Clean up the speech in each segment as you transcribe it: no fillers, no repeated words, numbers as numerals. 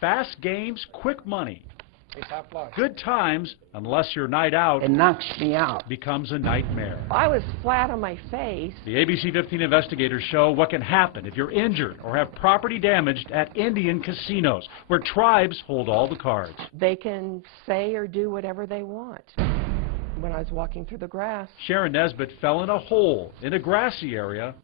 Fast games, quick money. Good times, unless your night out It knocks me out. becomes a nightmare. I was flat on my face. The ABC 15 investigators show what can happen if you're injured or have property damaged at Indian casinos, where tribes hold all the cards. They can say or do whatever they want. When I was walking through the grass, Sharon Nesbitt fell in a hole in a grassy area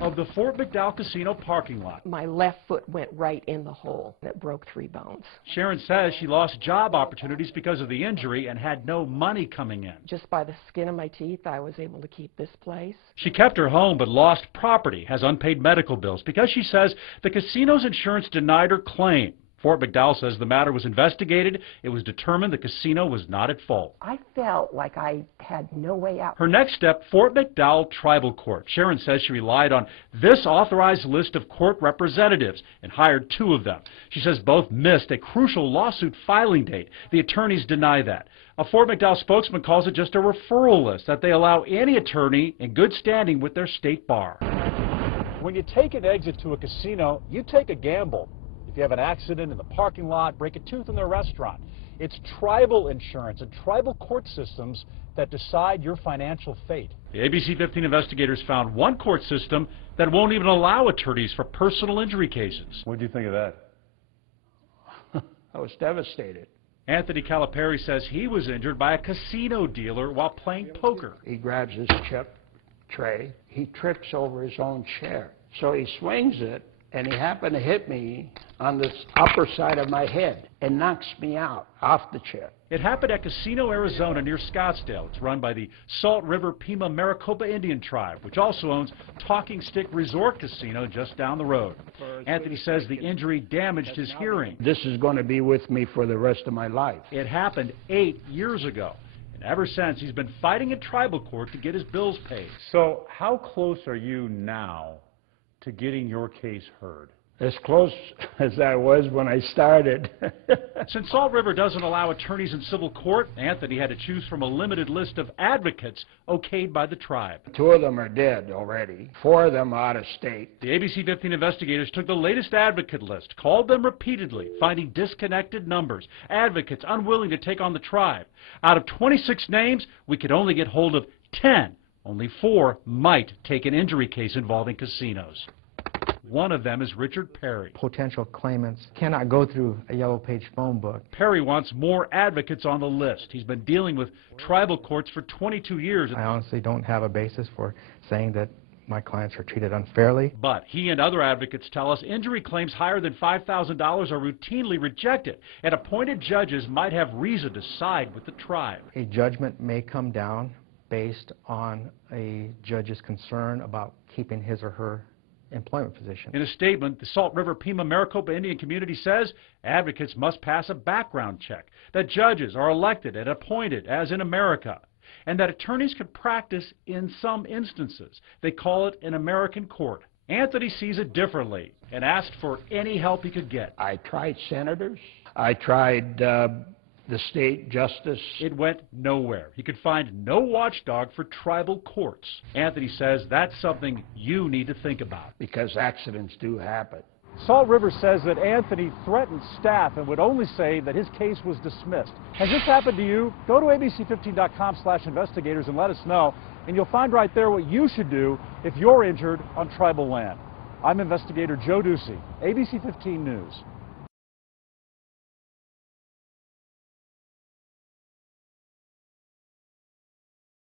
of the Fort McDowell Casino parking lot. my left foot went right in the hole. It broke 3 bones. Sharon says she lost job opportunities because of the injury and had no money coming in. Just by the skin of my teeth, I was able to keep this place. She kept her home but lost property, has unpaid medical bills, because she says the casino's insurance denied her claim. Fort McDowell says the matter was investigated. It was determined the casino was not at fault. I felt like I had no way out. Her next step, Fort McDowell Tribal Court. Sharon says she relied on this authorized list of court representatives and hired 2 of them. She says both missed a crucial lawsuit filing date. The attorneys deny that. A Fort McDowell spokesman calls it just a referral list that they allow any attorney in good standing with their state bar. When you take an exit to a casino, you take a gamble. If you have an accident in the parking lot, break a tooth in the restaurant, it's tribal insurance and tribal court systems that decide your financial fate. The ABC 15 investigators found one court system that won't even allow attorneys for personal injury cases. What did you think of that? I was devastated. Anthony Calipari says he was injured by a casino dealer while playing poker. He grabs his chip tray. He trips over his own chair. So he swings it, and he happened to hit me on the upper side of my head and knocks me out off the chair. It happened at Casino, Arizona near Scottsdale. It's run by the Salt River Pima Maricopa Indian Tribe, which also owns Talking Stick Resort Casino just down the road. Anthony says the injury damaged his hearing. This is going to be with me for the rest of my life. It happened 8 years ago. And ever since, he's been fighting in tribal court to get his bills paid. So how close are you now to getting your case heard? As close as I was when I started. Since Salt River doesn't allow attorneys in civil court, Anthony had to choose from a limited list of advocates okayed by the tribe. 2 of them are dead already. 4 of them are out of state. The ABC 15 investigators took the latest advocate list, called them repeatedly, finding disconnected numbers, advocates unwilling to take on the tribe. Out of 26 names, we could only get hold of 10. Only 4 might take an injury case involving casinos. One of them is Richard Perry. Potential claimants cannot go through a yellow page phone book. Perry wants more advocates on the list. He's been dealing with tribal courts for 22 years. I honestly don't have a basis for saying that my clients are treated unfairly. But he and other advocates tell us injury claims higher than $5,000 are routinely rejected, and appointed judges might have reason to side with the tribe. A judgment may come down based on a judge's concern about keeping his or her employment position. In a statement, the Salt River Pima Maricopa Indian community says advocates must pass a background check, that judges are elected and appointed as in America, and that attorneys can practice in some instances. They call it an American court. Anthony sees it differently and asked for any help he could get. I tried senators. I tried the state justice. It went nowhere. He could find no watchdog for tribal courts. Anthony says that's something you need to think about. Because accidents do happen. Salt River says that Anthony threatened staff and would only say that his case was dismissed. Has this happened to you? Go to abc15.com/investigators and let us know, and you'll find right there what you should do if you're injured on tribal land. I'm investigator Joe Ducey, ABC 15 News.